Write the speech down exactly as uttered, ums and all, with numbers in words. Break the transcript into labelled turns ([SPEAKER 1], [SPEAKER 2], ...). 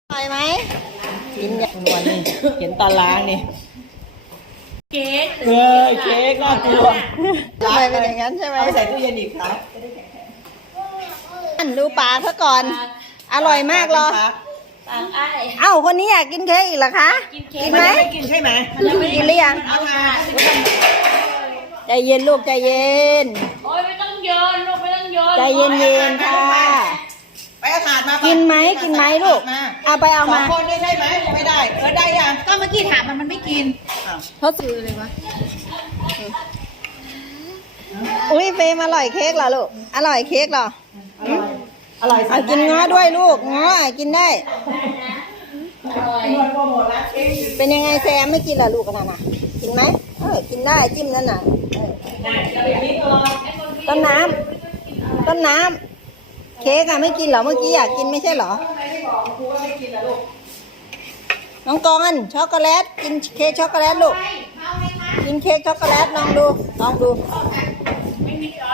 [SPEAKER 1] อร่อยไหมกินอย่างนวลนี่เห็นตอนล้างนี่
[SPEAKER 2] เค้ก
[SPEAKER 1] เออเค้กน่ากลัวทำไมเป็นอย่างนั้นใช่ไหมใส่ตู้เย็นอีกครับดูปลาซะก่อนอร่อยมากเลย
[SPEAKER 2] ปากไอ้
[SPEAKER 1] เอ้าคนนี้อยากกินเค้กอีกเหรอคะกินไหมกินใช่ไหมกินหรือยังใจเย็นลูกใจเย็น
[SPEAKER 2] โอ้ยไม่ต้องโยนลูกไม่ต้องโยน
[SPEAKER 1] ใจเย็นเย็นค่ะไปเอาถาดมากินไหมกินไหมลูกเอาไปเอามาสองคนได้ใช่ไหมไม่ได้เออได้ยัง
[SPEAKER 2] ก็เมื่อกี้ถามมันมันไม่กิน
[SPEAKER 1] เขาซื้อเลยวะอุ้ยเฟมอร่อยเค้กเหรอลูกอร่อยเค้กเหรออร่อยอร่อยเอากินง้อด้วยลูกง้อกินได้เป็นยังไงแซมไม่กินเหรอลูกขนาดน่ะกินไหมเออกินได้จิ้มนั่นน่ะต้นน้ำต้นน้ำเค้กอะไม่กินเหรอเมื่อกี้อยากกินไม่ใช่เหรอน้องกอนช็อกโกแลตกินเค้กช็อกโกแลตลูกกินเค้กช็อกโกแลตลองดูลองดู